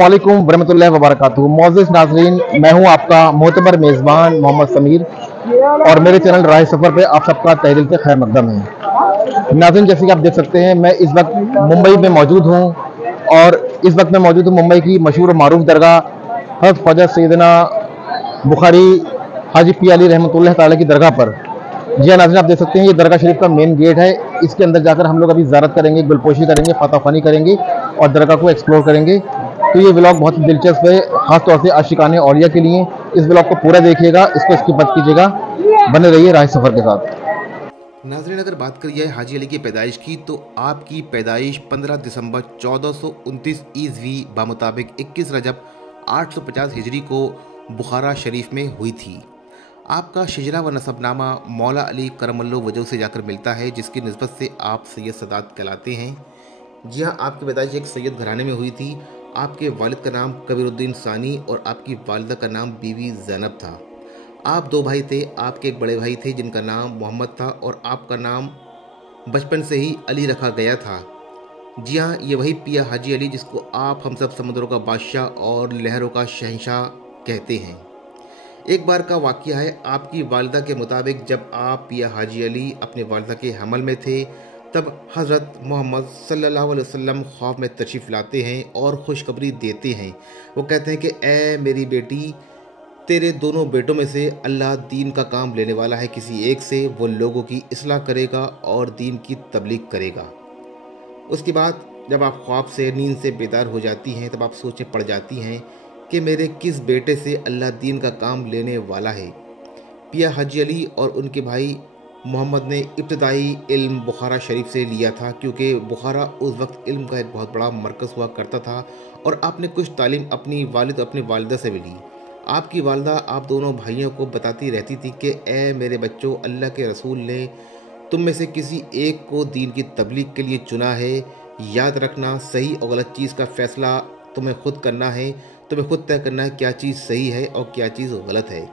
अस्सलामुअलैकुम वरहमतुल्लाहि वबरकातुहू। मोअज़्ज़िज़ नाज़रीन, मैं हूं आपका मोतबर मेज़बान मोहम्मद समीर और मेरे चैनल राह सफ़र पे आप सबका तहे दिल से खैर मकदम है। नाज़रीन, जैसे कि आप देख सकते हैं, मैं इस वक्त मुंबई में मौजूद हूं और इस वक्त मैं मौजूद हूं मुंबई की मशहूर मारूफ दरगाह हज़रत ख्वाजा सैयदना बुखारी हाजी पी अली रहमतुल्लाह ताला की दरगाह पर। जी हाँ नाज़रीन, आप देख सकते हैं ये दरगाह शरीफ का मेन गेट है। इसके अंदर जाकर हम लोग अभी ज़ियारत करेंगे, गुलपोशी करेंगे, फाताखानी करेंगे और दरगाह को एक्सप्लोर करेंगे। तो ये व्लॉग बहुत ही दिलचस्प है, ख़ासतौर से आशिकाने औलिया के लिए। इस व्लॉग को पूरा देखिएगा, इसको स्किप मत कीजिएगा, बने रहिए राह सफ़र के साथ। नाज़रीन, अगर बात करी जाए हाजी अली की पैदाइश की तो आपकी पैदाइश 15 दिसंबर 1429 ईस्वी बामुताबिक 21 रजब 850 हिजरी को बुखारा शरीफ में हुई थी। आपका शिजरा व नसबनामा मौला अली करमल्लो वजह से जाकर मिलता है, जिसकी निस्बत से आप सैयद सदात कहलाते हैं। जी हाँ, आपकी पैदाइश एक सैयद घराने में हुई थी। आपके वालिद का नाम कबीरुद्दीन सानी और आपकी वालिदा का नाम बीवी ज़ैनब था। आप दो भाई थे। आपके एक बड़े भाई थे जिनका नाम मोहम्मद था और आपका नाम बचपन से ही अली रखा गया था। जी हाँ, ये वही पिया हाजी अली जिसको आप हम सब समुद्रों का बादशाह और लहरों का शहंशाह कहते हैं। एक बार का वाक़या है, आपकी वालिदा के मुताबिक जब आप पिया हाजी अली अपने वालिदा के हमल में थे, तब हज़रत मोहम्मद सल्लल्लाहु अलैहि वसल्लम ख्वाब में तशरीफ़ लाते हैं और खुशखबरी देते हैं। वो कहते हैं कि ए मेरी बेटी, तेरे दोनों बेटों में से अल्लाह दीन का काम लेने वाला है किसी एक से। वो लोगों की इस्लाह करेगा और दीन की तबलीग करेगा। उसके बाद जब आप ख्वाब से नींद से बेदार हो जाती हैं, तब आप सोचने पड़ जाती हैं कि मेरे किस बेटे से अल्लाह दीन का काम लेने वाला है। पिया हाजी अली और उनके भाई मोहम्मद ने इब्तदाई इल्म बुखारा शरीफ से लिया था, क्योंकि बुखारा उस वक्त इल्म का एक बहुत बड़ा मरकज़ हुआ करता था। और आपने कुछ तालीम अपनी वालिद अपनी वालिदा से भी ली। आपकी वालिदा आप दोनों भाइयों को बताती रहती थी कि ए मेरे बच्चों, अल्लाह के रसूल ने तुम में से किसी एक को दीन की तबलीग के लिए चुना है। याद रखना, सही और गलत चीज़ का फ़ैसला तुम्हें खुद करना है। तुम्हें खुद तय करना है क्या चीज़ सही है और क्या चीज़ गलत है।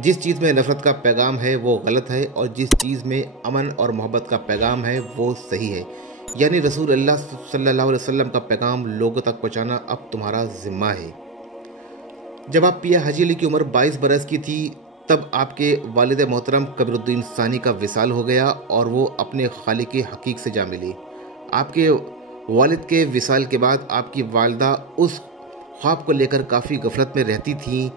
जिस चीज़ में नफ़रत का पैगाम है वो गलत है और जिस चीज़ में अमन और मोहब्बत का पैगाम है वो सही है। यानी रसूल अल्लाह सल्लल्लाहु अलैहि वसल्लम का पैगाम लोगों तक पहुँचाना अब तुम्हारा ज़िम्मा है। जब आप पिया हाजी अली की उम्र 22 बरस की थी, तब आपके वालिद मोहतरम कबीरुद्दीन सानी का विसाल हो गया और वो अपने खालिक हकीक से जा मिले। आपके वालिद के विसाल के बाद आपकी वालिदा उस ख्वाब को लेकर काफ़ी गफलत में रहती थीं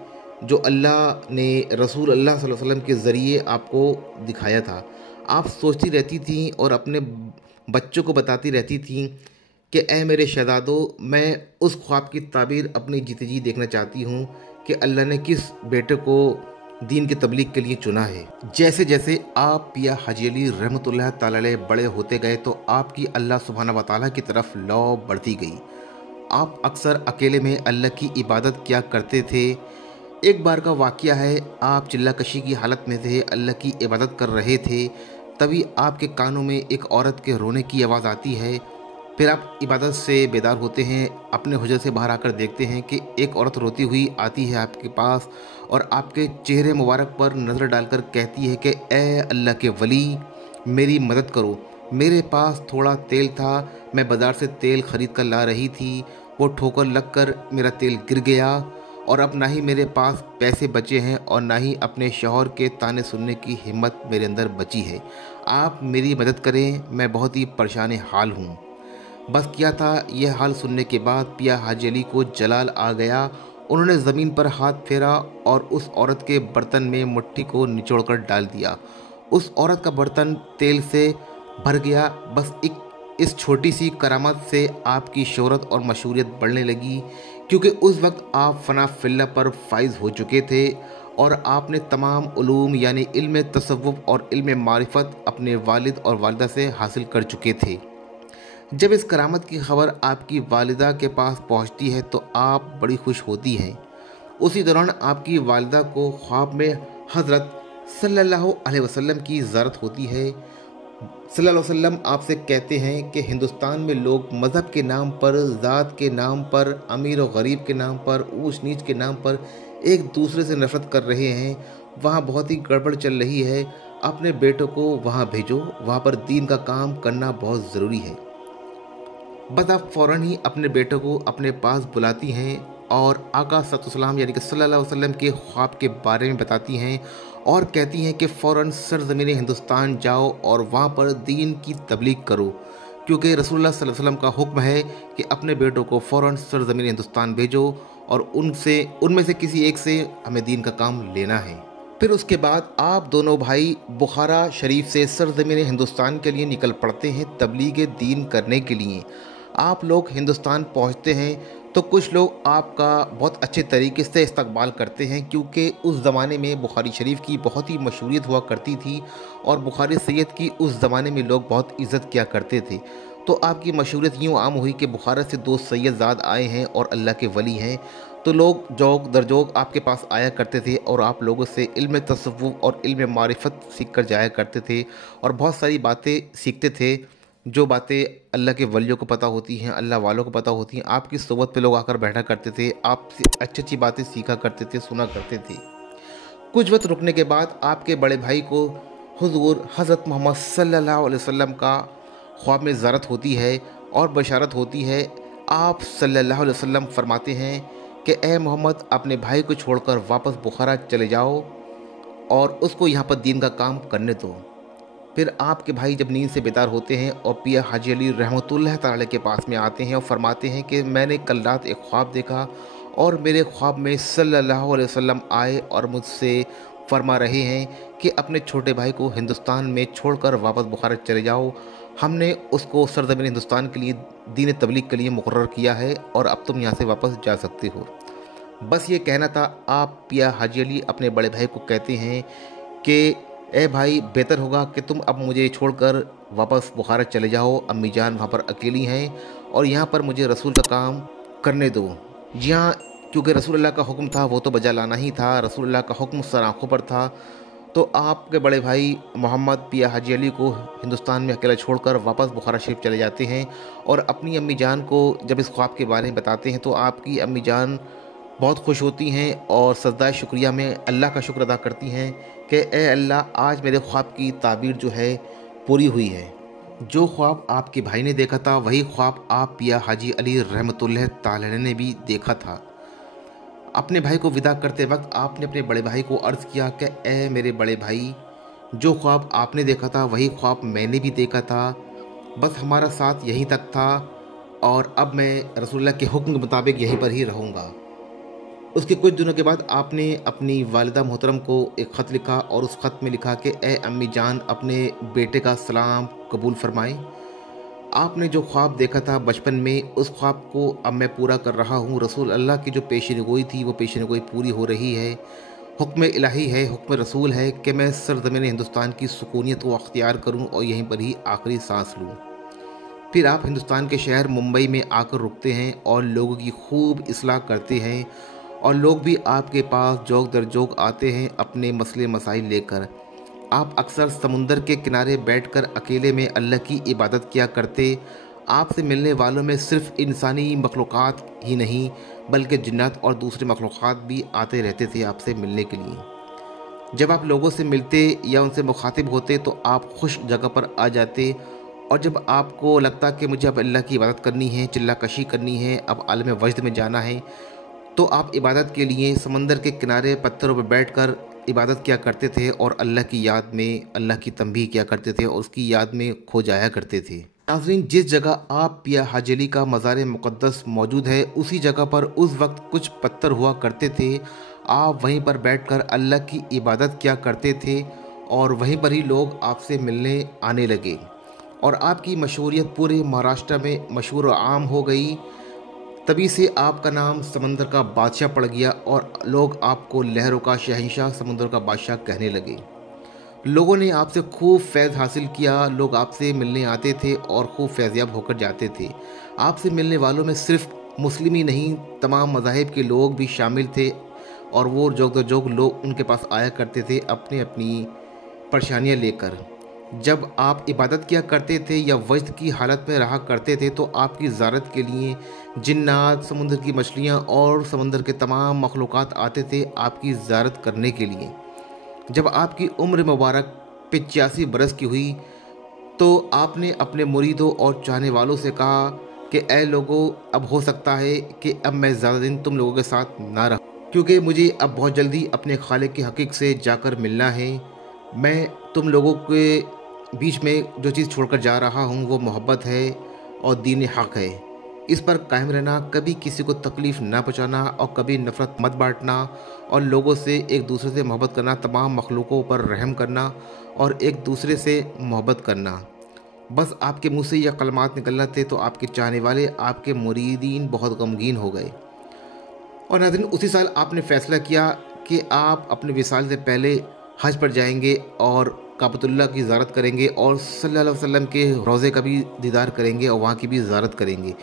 जो अल्लाह ने रसूल अल्लाह सल्लल्लाहु अलैहि वसल्लम के ज़रिए आपको दिखाया था। आप सोचती रहती थीं और अपने बच्चों को बताती रहती थीं कि ए मेरे शहजादों, मैं उस ख्वाब की ताबीर अपनी जीते जी देखना चाहती हूँ कि अल्लाह ने किस बेटे को दीन की तबलीग के लिए चुना है। जैसे जैसे आप पिया हाजी अली रहमतुल्लाह ताला अलैह बड़े होते गए तो आपकी अल्लाह सुब्हानहू व तआला की तरफ लौ बढ़ती गई। आप अक्सर अकेले में अल्लाह की इबादत किया करते थे। एक बार का वाक़या है, आप चिल्लाकशी की हालत में थे, अल्लाह की इबादत कर रहे थे। तभी आपके कानों में एक औरत के रोने की आवाज़ आती है। फिर आप इबादत से बेदार होते हैं, अपने हुजरे से बाहर आकर देखते हैं कि एक औरत रोती हुई आती है आपके पास और आपके चेहरे मुबारक पर नज़र डालकर कहती है कि ए अल्लाह के वली, मेरी मदद करो। मेरे पास थोड़ा तेल था, मैं बाज़ार से तेल ख़रीद कर ला रही थी, वो ठोकर लग कर मेरा तेल गिर गया और अब ना ही मेरे पास पैसे बचे हैं और ना ही अपने शौहर के ताने सुनने की हिम्मत मेरे अंदर बची है। आप मेरी मदद करें, मैं बहुत ही परेशान हाल हूँ। बस किया था। यह हाल सुनने के बाद पिया हाजी अली को जलाल आ गया। उन्होंने ज़मीन पर हाथ फेरा और उस औरत के बर्तन में मुट्ठी को निचोड़कर डाल दिया। उस औरत का बर्तन तेल से भर गया। बस इस छोटी सी करामत से आपकी शोहरत और मशहूरियत बढ़ने लगी, क्योंकि उस वक्त आप फ़ना फ़िल्ला पर फाइज़ हो चुके थे और आपने तमाम उलूम यानी इल्म तसव्वुफ़ और इल्म मारिफत अपने वालिद और वालिदा से हासिल कर चुके थे। जब इस करामत की खबर आपकी वालिदा के पास पहुंचती है तो आप बड़ी खुश होती हैं। उसी दौरान आपकी वालिदा को ख्वाब में हज़रत सल्लल्लाहु अलैहि वसल्लम की ज़ियारत होती है। सल्लल्लाहु अलैहि वसल्लम आपसे कहते हैं कि हिंदुस्तान में लोग मज़हब के नाम पर, ज़ात के नाम पर, अमीर और गरीब के नाम पर, ऊंच नीच के नाम पर एक दूसरे से नफ़रत कर रहे हैं। वहाँ बहुत ही गड़बड़ चल रही है। अपने बेटों को वहाँ भेजो, वहाँ पर दीन का काम करना बहुत ज़रूरी है। बस आप फ़ौरन ही अपने बेटे को अपने पास बुलाती हैं और आका सल्लल्लाहु यानी कि सल्लल्लाहु अलैहि वसल्लम के ख्वाब के बारे में बताती हैं और कहती हैं कि फ़ौरन सरज़मीन हिंदुस्तान जाओ और वहाँ पर दीन की तबलीग करो, क्योंकि रसूलुल्लाह सल्लल्लाहु अलैहि वसल्लम का हुक्म है कि अपने बेटों को फ़ौरन सरज़मीन हिंदुस्तान भेजो और उनमें से किसी एक से हमें दीन का काम लेना है। फिर उसके बाद आप दोनों भाई बुखारा शरीफ से सरज़मीन हिंदुस्तान के लिए निकल पड़ते हैं तबलीग दीन करने के लिए। आप लोग हिंदुस्तान पहुंचते हैं तो कुछ लोग आपका बहुत अच्छे तरीके से इस्तकबाल करते हैं, क्योंकि उस ज़माने में बुखारी शरीफ की बहुत ही मशहूरियत हुआ करती थी और बुखारी सैयद की उस ज़माने में लोग बहुत इज़्ज़त किया करते थे। तो आपकी मशहूरियत यूँ आम हुई कि बुखारा से 2 सैयदजाद आए हैं और अल्लाह के वली हैं, तो लोग जोग दर जोग आपके पास आया करते थे और आप लोगों से इल्म तसव्वुफ़ और इल्म मारिफत सीख कर जाया करते थे और बहुत सारी बातें सीखते थे, जो बातें अल्लाह के वलियों को पता होती हैं, अल्लाह वालों को पता होती हैं। आपकी सोबत पे लोग आकर बैठा करते थे, आपसे अच्छी अच्छी बातें सीखा करते थे, सुना करते थे। कुछ वक्त रुकने के बाद आपके बड़े भाई को हुज़ूर हज़रत मोहम्मद सल्लल्लाहु अलैहि वसल्लम का ख्वाब में ज़ारत होती है और बशारत होती है। आप सल्लल्लाहु अलैहि वसल्लम फरमाते हैं कि ए मोहम्मद, अपने भाई को छोड़कर वापस बुखारा चले जाओ और उसको यहाँ पर दीन का काम करने दो। फिर आपके भाई जब नींद से बेदार होते हैं और पिया हाजी अली रहमतुल्लाह तआला के पास में आते हैं और फरमाते हैं कि मैंने कल रात एक ख्वाब देखा और मेरे ख्वाब में सल्लल्लाहु अलैहि वसल्लम आए और मुझसे फरमा रहे हैं कि अपने छोटे भाई को हिंदुस्तान में छोड़कर वापस बुखारा चले जाओ। हमने उसको सरज़मीन हिंदुस्तान के लिए दीन तबलीग के लिए मुकर्रर किया है और अब तुम यहाँ से वापस जा सकते हो। बस ये कहना था। आप पिया हाजी अली अपने बड़े भाई को कहते हैं कि ए भाई, बेहतर होगा कि तुम अब मुझे छोड़कर वापस बुखारा चले जाओ। अम्मी जान वहाँ पर अकेली हैं और यहाँ पर मुझे रसूल का काम करने दो। जी हाँ, क्योंकि रसूलुल्लाह का हुक्म था वो तो बजा लाना ही था, रसूलुल्लाह का हुक्म सर आँखों पर था। तो आपके बड़े भाई मोहम्मद पिया हाजी अली को हिंदुस्तान में अकेला छोड़कर वापस बुखारा शरीफ चले जाते हैं और अपनी अम्मी जान को जब इस ख्वाब के बारे में बताते हैं तो आपकी अम्मी जान बहुत खुश होती हैं और सजदा शुक्रिया में अल्लाह का शुक्र अदा करती हैं कि ए अल्लाह, आज मेरे ख्वाब की ताबीर जो है पूरी हुई है। जो ख्वाब आपके भाई ने देखा था वही ख्वाब आप पिया हाजी अली रहमतुल्लाह तआला ने भी देखा था। अपने भाई को विदा करते वक्त आपने अपने बड़े भाई को अर्ज़ किया कि ए मेरे बड़े भाई, जो ख्वाब आपने देखा था वही ख्वाब मैंने भी देखा था, बस हमारा साथ यहीं तक था और अब मैं रसूलुल्लाह के हुक्म के मुताबिक यहीं पर ही रहूँगा। उसके कुछ दिनों के बाद आपने अपनी वालिदा मोहतरम को एक ख़त लिखा और उस ख़त में लिखा कि ए अम्मी जान, अपने बेटे का सलाम कबूल फरमाएं। आपने जो ख्वाब देखा था बचपन में, उस ख्वाब को अब मैं पूरा कर रहा हूँ। रसूल अल्लाह की जो पेशेनगोई थी वो पेशेनगोई पूरी हो रही है। हुक्म इलाही है, हुक्म रसूल है कि मैं सरज़मीन हिंदुस्तान की सुकूनियत को अख्तियार करूँ और यहीं पर ही आखिरी सांस लूँ। फिर आप हिंदुस्तान के शहर मुंबई में आकर रुकते हैं और लोगों की खूब इस्लाह करते हैं और लोग भी आपके पास जोग दर जोग आते हैं अपने मसले मसाइल लेकर। आप अक्सर समुंदर के किनारे बैठकर अकेले में अल्लाह की इबादत किया करते। आपसे मिलने वालों में सिर्फ़ इंसानी मखलूक़ात ही नहीं बल्कि जिन्नात और दूसरे मखलूक़ात भी आते रहते थे आपसे मिलने के लिए। जब आप लोगों से मिलते या उनसे मुखातिब होते तो आप खुश जगह पर आ जाते और जब आपको लगता कि मुझे अब अल्लाह की इबादत करनी है, चिल्ला कशी करनी है, अब आलम वजद में जाना है, तो आप इबादत के लिए समंदर के किनारे पत्थरों पर बैठकर इबादत किया करते थे और अल्लाह की याद में अल्लाह की तंबीह किया करते थे और उसकी याद में खो जाया करते थे। नाज़रीन, जिस जगह आप पिया हाजी अली का मज़ार मुक़द्दस मौजूद है उसी जगह पर उस वक्त कुछ पत्थर हुआ करते थे। आप वहीं पर बैठकर अल्लाह की इबादत किया करते थे और वहीं पर ही लोग आपसे मिलने आने लगे और आपकी मशहूरियत पूरे महाराष्ट्र में मशहूर आम हो गई। तभी से आपका नाम समंदर का बादशाह पड़ गया और लोग आपको लहरों का शहंशाह, समुंदर का बादशाह कहने लगे। लोगों ने आपसे खूब फैज़ हासिल किया, लोग आपसे मिलने आते थे और खूब फैज़याब होकर जाते थे। आपसे मिलने वालों में सिर्फ़ मुस्लिम ही नहीं, तमाम मज़ाहिब के लोग भी शामिल थे और वो जोग लोग उनके पास आया करते थे अपनी अपनी परेशानियाँ लेकर। जब आप इबादत किया करते थे या वजद की हालत में रहा करते थे तो आपकी ज़ियारत के लिए जिन्नात, समुंदर की मछलियाँ और समंदर के तमाम मखलूक़ात आते थे आपकी ज़ियारत करने के लिए। जब आपकी उम्र मुबारक 85 बरस की हुई तो आपने अपने मुरीदों और चाहने वालों से कहा कि ए लोगों, अब हो सकता है कि अब मैं ज़्यादा दिन तुम लोगों के साथ ना रहूं, क्योंकि मुझे अब बहुत जल्दी अपने खालिक की हकीक से जाकर मिलना है। मैं तुम लोगों के बीच में जो चीज़ छोड़कर जा रहा हूँ वो मोहब्बत है और दीन हक़ है। इस पर कायम रहना, कभी किसी को तकलीफ़ ना पहुँचाना और कभी नफ़रत मत बांटना और लोगों से एक दूसरे से मोहब्बत करना, तमाम मखलूक़ों पर रहम करना और एक दूसरे से मोहब्बत करना। बस आपके मुंह से यह कलमात निकलना थे तो आपके चाहने वाले, आपके मुरीदीन बहुत गमगीन हो गए। और नाज़रीन, उसी साल आपने फ़ैसला किया कि आप अपने विसाल से पहले हज पर जाएंगे और काबतुल्लाह की ज़ियारत करेंगे और सल्लल्लाहु अलैहि वसल्लम के रोज़े का भी दीदार करेंगे और वहाँ की भी ज़ियारत करेंगे।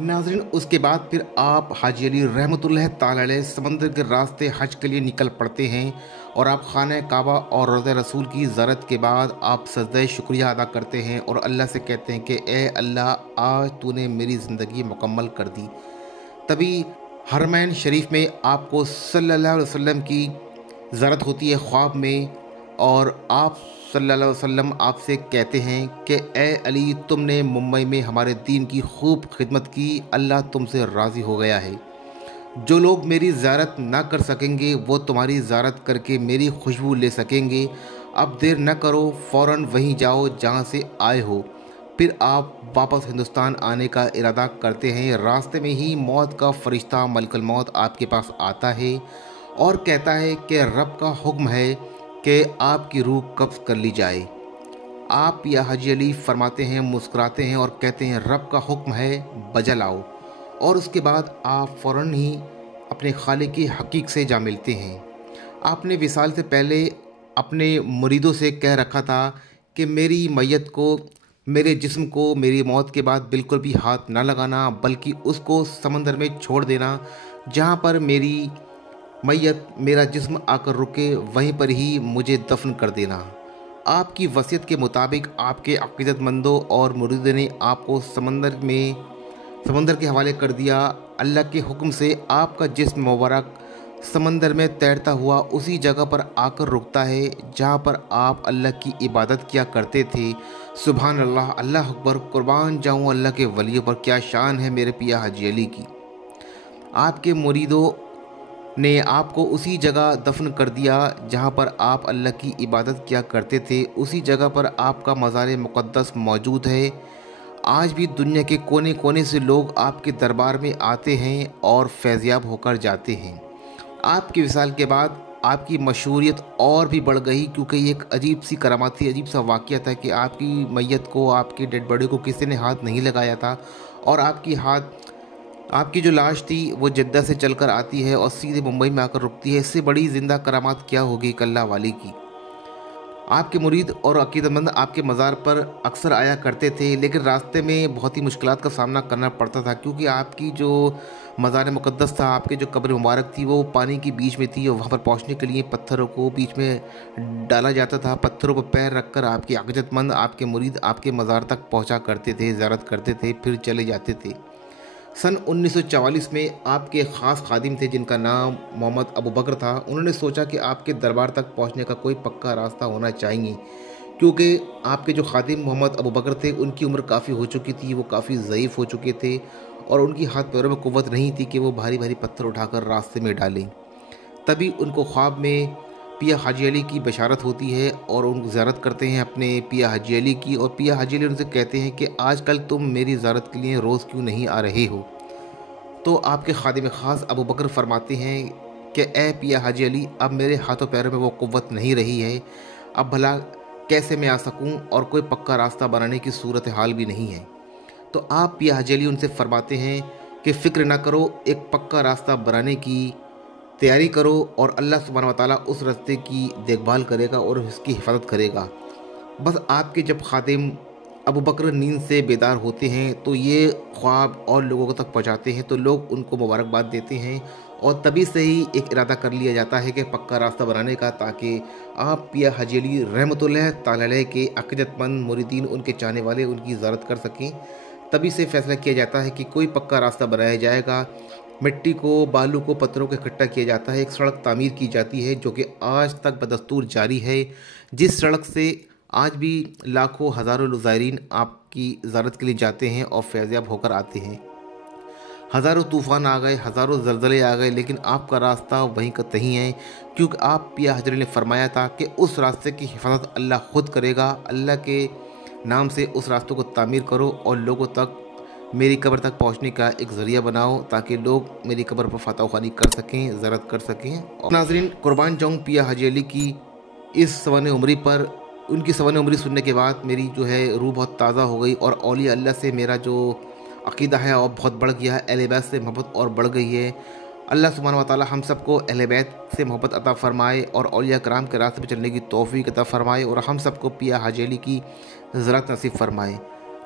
नाज़रीन, उसके बाद फिर आप हाजी अली रहमतुल्लाह ताला अलैह समंदर के रास्ते हज के लिए निकल पड़ते हैं और आप खाना काबा और रोज़े रसूल की ज़ियारत के बाद आप सजदे शुक्रिया अदा करते हैं और अल्लाह से कहते हैं कि ए अल्लाह, आज तूने मेरी ज़िंदगी मुकम्मल कर दी। तभी हरमैन शरीफ में आपको सल्लल्लाहु अलैहि वसल्लम की ज़ियारत होती है ख्वाब में और आप सल्लल्लाहु अलैहि वसल्लम आपसे कहते हैं कि ए अली, तुमने मुंबई में हमारे दीन की खूब खिदमत की, अल्लाह तुमसे राज़ी हो गया है। जो लोग मेरी ज़ियारत ना कर सकेंगे वो तुम्हारी ज़ियारत करके मेरी खुशबू ले सकेंगे। अब देर न करो, फ़ौरन वहीं जाओ जहाँ से आए हो। फिर आप वापस हिंदुस्तान आने का इरादा करते हैं। रास्ते में ही मौत का फ़रिश्ता मलकुल मौत आपके पास आता है और कहता है कि रब का हुक्म है कि आपकी रूह कब्ज़ कर ली जाए। आप या हाजी अली फरमाते हैं, मुस्कुराते हैं और कहते हैं रब का हुक्म है, बजा लाओ। और उसके बाद आप फ़ौरन ही अपने खालिक की हकीक से जा मिलते हैं। आपने विसाल से पहले अपने मुरीदों से कह रखा था कि मेरी मैयत को, मेरे जिस्म को मेरी मौत के बाद बिल्कुल भी हाथ ना लगाना, बल्कि उसको समंदर में छोड़ देना। जहाँ पर मेरी मैयत, मेरा जिस्म आकर रुके, वहीं पर ही मुझे दफन कर देना। आपकी वसीयत के मुताबिक आपके अक़ीदतमंदों और मुरीदों ने आपको समंदर के हवाले कर दिया। अल्लाह के हुक्म से आपका जिस्म मुबारक समंदर में तैरता हुआ उसी जगह पर आकर रुकता है जहाँ पर आप अल्लाह की इबादत किया करते थे। सुभान अल्लाह, अल्लाह अकबर, कुर्बान जाऊँ अल्लाह के वलियों पर, क्या शान है मेरे पिया हाजी अली की। आपके मुरीदों ने आपको उसी जगह दफन कर दिया जहाँ पर आप अल्लाह की इबादत किया करते थे। उसी जगह पर आपका मज़ार मुक़द्दस मौजूद है। आज भी दुनिया के कोने कोने से लोग आपके दरबार में आते हैं और फैज़याब होकर जाते हैं। आपके विसाल के बाद आपकी मशहूरियत और भी बढ़ गई, क्योंकि ये एक अजीब सी करामात थी, अजीब सा वाक़या था कि आपकी मैयत को, आपकी डेड बॉडी को किसी ने हाथ नहीं लगाया था और आपकी जो लाश थी वो जद्दा से चलकर आती है और सीधे मुंबई में आकर रुकती है। इससे बड़ी ज़िंदा करामात क्या होगी कल्ला वाली की। आपके मुरीद और अक़ीदतमंद आपके मज़ार पर अक्सर आया करते थे, लेकिन रास्ते में बहुत ही मुश्किलात का सामना करना पड़ता था, क्योंकि आपकी जो मज़ार मुक़द्दस था, आपके जो कब्र मुबारक थी, वो पानी के बीच में थी और वहाँ पर पहुँचने के लिए पत्थरों को बीच में डाला जाता था। पत्थरों पर पैर रखकर आपके अक़ीदतमंद, आपके मुरीद आपके मज़ार तक पहुँचा करते थे, ज़ियारत करते थे, फिर चले जाते थे। सन 1944 में आपके ख़ास खादिम थे जिनका नाम मोहम्मद अबू बकर था। उन्होंने सोचा कि आपके दरबार तक पहुंचने का कोई पक्का रास्ता होना चाहिए, क्योंकि आपके जो खादिम मोहम्मद अबू बकर थे उनकी उम्र काफ़ी हो चुकी थी, वो काफ़ी ज़ईफ़ हो चुके थे और उनकी हाथ पैरों में क़ुव्वत नहीं थी कि वो भारी भारी पत्थर उठाकर रास्ते में डालें। तभी उनको ख्वाब में पिया हाजी अली की बशारत होती है और उनको ज़ियारत करते हैं अपने पिया हाजी अली की, और पिया हाजी अली उनसे कहते हैं कि आजकल तुम मेरी ज़ियारत के लिए रोज़ क्यों नहीं आ रहे हो। तो आपके खादिम ख़ास अबू बकर फरमाते हैं कि ए पिया हाजी अली, अब मेरे हाथों पैरों में वो क़ुव्वत नहीं रही है, अब भला कैसे मैं आ सकूं और कोई पक्का रास्ता बनाने की सूरत हाल भी नहीं है। तो आप पिया हाजी अली उनसे फरमाते हैं कि फ़िक्र ना करो, एक पक्का रास्ता बनाने की तैयारी करो और अल्लाह सुब्हानहू व तआला उस रास्ते की देखभाल करेगा और उसकी हिफाजत करेगा। बस आपके जब खादिम अबू बकर नींद से बेदार होते हैं तो ये ख्वाब और लोगों तक पहुंचाते हैं, तो लोग उनको मुबारकबाद देते हैं और तभी से ही एक इरादा कर लिया जाता है कि पक्का रास्ता बनाने का, ताकि आप पिया हाजी अली रहमतुल्लाह ताला अलैह के अक़ीदतमंद मुरीदीन, उनके चाहने वाले उनकी ज़ियारत कर सकें। तभी से फैसला किया जाता है कि कोई पक्का रास्ता बनाया जाएगा। मिट्टी को, बालू को, पत्थरों को इकट्ठा किया जाता है, एक सड़क तामीर की जाती है जो कि आज तक बदस्तूर जारी है, जिस सड़क से आज भी लाखों हज़ारों ज़ायरीन आपकी ज़ियारत के लिए जाते हैं और फैज़याब होकर आते हैं। हज़ारों तूफ़ान आ गए, हज़ारों ज़लज़ले आ गए, लेकिन आपका रास्ता वहीं का तहीं है, क्योंकि आप पिया हज़रत ने फरमाया था कि उस रास्ते की हिफाजत अल्लाह ख़ुद करेगा। अल्लाह के नाम से उस रास्तों को तामीर करो और लोगों तक, मेरी कब्र तक पहुंचने का एक ज़रिया बनाओ, ताकि लोग मेरी कब्र पर फ़ातह ख़्वानी कर सकें, ज़ियारत कर सकें। और नाज़रीन, कुर्बान जाऊँ पिया हाजी अली की इस सवन उम्री पर। उनकी सवन उम्री सुनने के बाद मेरी जो है रूह बहुत ताज़ा हो गई और औलिया अल्लाह से मेरा जो अक़ीदा है और बहुत बढ़ गया है। अहले बैत से मोहब्बत और बढ़ गई है। अल्लाह सुब्हानहू व तआला हम सबको अहले बैत से मोहब्बत अता फ़रमाए और औलिया कराम के रास्ते पर चलने की तौफ़ीक़ अता फ़रमाए और हम सबको पिया हाजी अली की ज़ियारत नसीब फ़रमाए।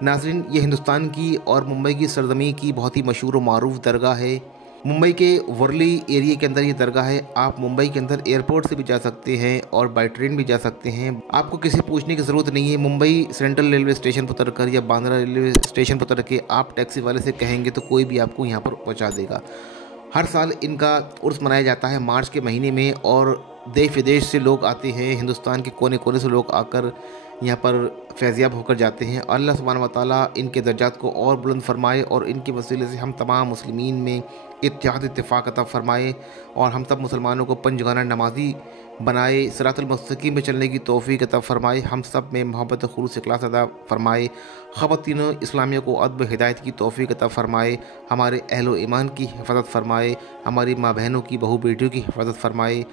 नाज़रीन, ये हिंदुस्तान की और मुंबई की सरज़मीं की बहुत ही मशहूर व मारूफ़ दरगाह है। मुंबई के वर्ली एरिया के अंदर ये दरगाह है। आप मुंबई के अंदर एयरपोर्ट से भी जा सकते हैं और बाय ट्रेन भी जा सकते हैं। आपको किसी पूछने की ज़रूरत नहीं है। मुंबई सेंट्रल रेलवे स्टेशन पर उतर कर या बांद्रा रेलवे स्टेशन पर उतर के आप टैक्सी वाले से कहेंगे तो कोई भी आपको यहाँ पर पहुँचा देगा। हर साल इनका उर्स मनाया जाता है मार्च के महीने में और देश विदेश से लोग आते हैं। हिंदुस्तान के कोने कोने से लोग आकर यहाँ पर फैज़याब होकर जाते हैं। अल्लाह सुब्हानहू व तआला इनके दर्जात को और बुलंद फरमाए और इनके वसीले से हम तमाम मुस्लिमीन में इत्तेहाद इत्तेफाक अता फ़रमाए और हम सब मुसलमानों को पंजगाना नमाजी बनाए, सिरातुल मुस्तकीम पे चलने की तौफ़ीक़ अता फ़रमाए। हम सब में मोहब्बत खुलूस इखलास अता फ़रमाए। ख़वातीन इस्लामिया को अदब हिदायत की तौफ़ीक़ अता फ़रमाए। हमारे अहलो ईमान की हिफाजत फ़रमाए। हमारी माँ बहनों की, बहू बेटियों की हिफाजत फ़रमाए।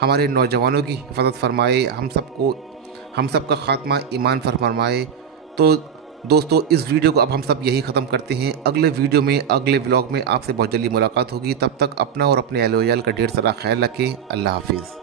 हमारे नौजवानों की हिफाजत फ़रमाए। हम सब का ख़ात्मा ईमान पर फरमाए। तो दोस्तों, इस वीडियो को अब हम सब यही ख़त्म करते हैं। अगले वीडियो में, अगले व्लॉग में आपसे बहुत जल्दी मुलाकात होगी। तब तक अपना और अपने अहल व अयाल का ढेर सारा ख्याल रखें। अल्लाह हाफिज़।